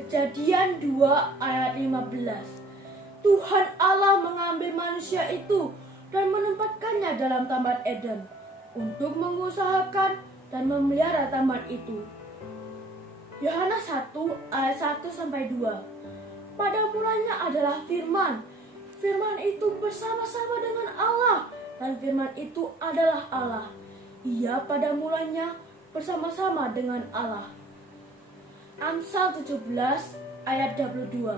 Kejadian 2 ayat 15. Tuhan Allah mengambil manusia itu dan menempatkannya dalam Taman Eden untuk mengusahakan dan memelihara taman itu. Yohanes 1 ayat 1-2. Pada mulanya adalah firman. Firman itu bersama-sama dengan Allah dan firman itu adalah Allah. Ia pada mulanya bersama-sama dengan Allah. Amsal 17 ayat 22.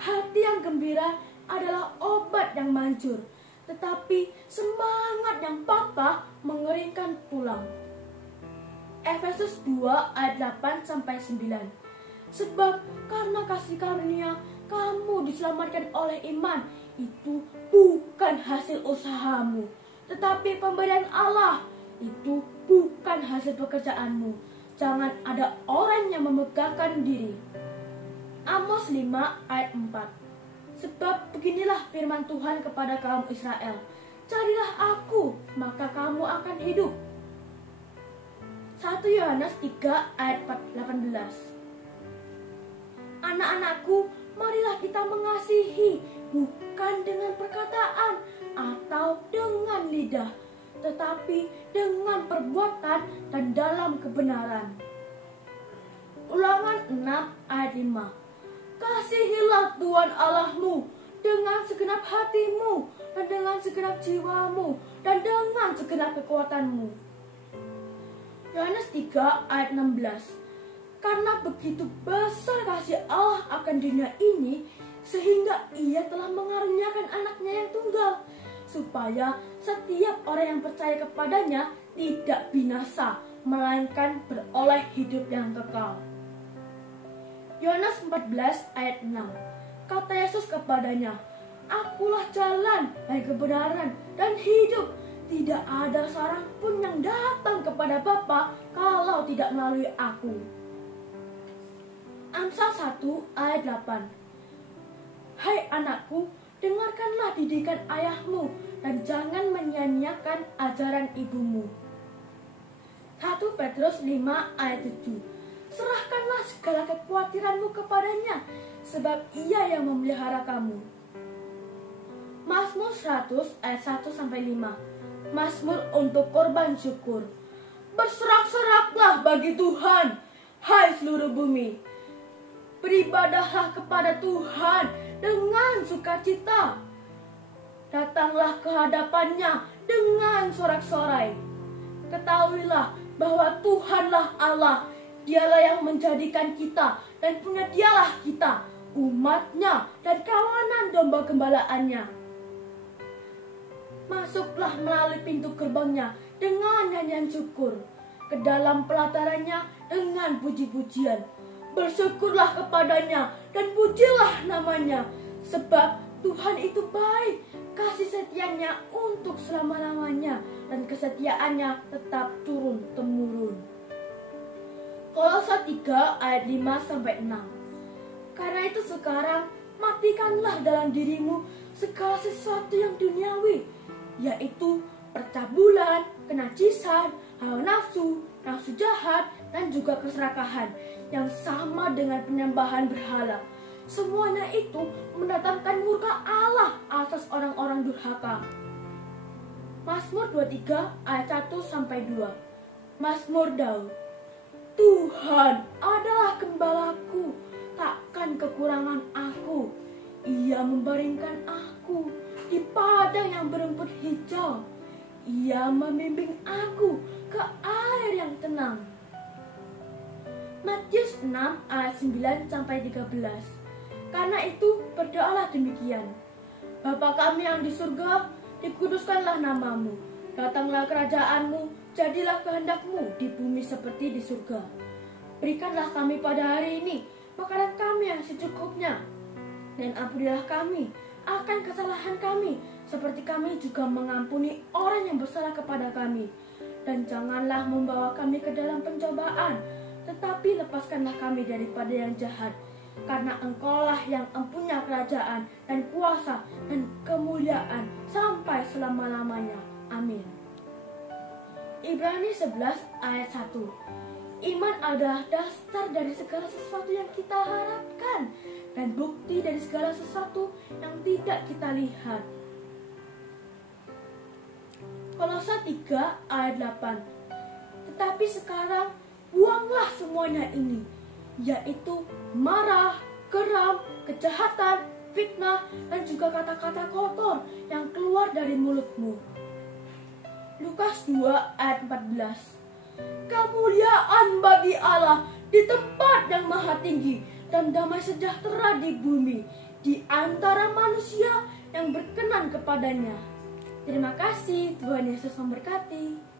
Hati yang gembira adalah obat yang manjur, tetapi semangat yang patah mengeringkan tulang. Efesus 2 ayat 8-9. Sebab karena kasih karunia kamu diselamatkan oleh iman, itu bukan hasil usahamu, tetapi pemberian Allah. Itu bukan hasil pekerjaanmu. Jangan ada orang yang memegahkan diri. Amos 5 ayat 4. Sebab beginilah firman Tuhan kepada kaum Israel. Carilah aku, maka kamu akan hidup. 1 Yohanes 3 ayat 18. Anak-anakku, marilah kita mengasihi, bukan dengan perkataan atau dengan lidah, tetapi dengan perbuatan dan dalam kebenaran. Ulangan 6 ayat 5. Kasihilah Tuhan Allahmu dengan segenap hatimu dan dengan segenap jiwamu dan dengan segenap kekuatanmu. Yohanes 3 ayat 16. Karena begitu besar kasih Allah akan dunia ini, sehingga ia telah mengaruniakan anaknya yang tunggal, supaya setiap orang yang percaya kepadanya tidak binasa, melainkan beroleh hidup yang kekal. Yohanes 14 ayat 6. Kata Yesus kepadanya, Akulah jalan dan kebenaran dan hidup. Tidak ada seorang pun yang datang kepada Bapa kalau tidak melalui aku. Amsal 1 ayat 8. Hai anakku, dengarkanlah didikan ayahmu dan jangan menyia-nyiakan ajaran ibumu. 1 Petrus 5 ayat 7. Serahkanlah segala kekhawatiranmu kepadanya, sebab ia yang memelihara kamu. Mazmur 100 ayat 1-5. Mazmur untuk korban syukur. Bersorak-soraklah bagi Tuhan, hai seluruh bumi. Beribadahlah kepada Tuhan dengan sukacita. Datanglah ke hadapannya dengan sorak-sorai. Ketahuilah bahwa Tuhanlah Allah. Dialah yang menjadikan kita dan punya dialah kita, umatnya dan kawanan domba gembalaannya. Masuklah melalui pintu gerbangnya dengan nyanyian syukur, ke dalam pelatarannya dengan puji-pujian. Bersyukurlah kepadanya dan pujilah namanya, sebab Tuhan itu baik, kasih setianya untuk selama-lamanya, dan kesetiaannya tetap turun-temurun. Kolose 3 ayat 5-6. Karena itu sekarang matikanlah dalam dirimu segala sesuatu yang duniawi, yaitu percabulan, kenajisan, hawa nafsu, nafsu jahat, dan juga keserakahan yang sama dengan penyembahan berhala. Semuanya itu mendatangkan murka Allah atas orang-orang durhaka. Mazmur 23 ayat 1-2. Mazmur Daud. Tuhan adalah gembalaku, takkan kekurangan aku. Ia membaringkan aku di padang yang berumput hijau. Ia membimbing aku ke air yang tenang. Matius 6 ayat 9-13. Karena itu berdoalah demikian. Bapa kami yang di surga, dikuduskanlah namamu. Datanglah kerajaanmu, jadilah kehendakmu di bumi seperti di surga. Berikanlah kami pada hari ini makanan kami yang secukupnya. Dan ampunilah kami akan kesalahan kami, seperti kami juga mengampuni orang yang bersalah kepada kami. Dan janganlah membawa kami ke dalam pencobaan, tetapi lepaskanlah kami daripada yang jahat. Karena Engkaulah yang empunya kerajaan dan kuasa dan kemuliaan sampai selama-lamanya. Amin. Ibrani 11 ayat 1. iman adalah dasar dari segala sesuatu yang kita harapkan dan bukti dari segala sesuatu yang tidak kita lihat. Kolose 3 ayat 8. Tetapi sekarang buanglah semuanya ini, yaitu marah, geram, kejahatan, fitnah, dan juga kata-kata kotor yang keluar dari mulutmu. Lukas 2 ayat 14. Kemuliaan bagi Allah di tempat yang maha tinggi dan damai sejahtera di bumi di antara manusia yang berkenan kepadanya. Terima kasih, Tuhan Yesus memberkati.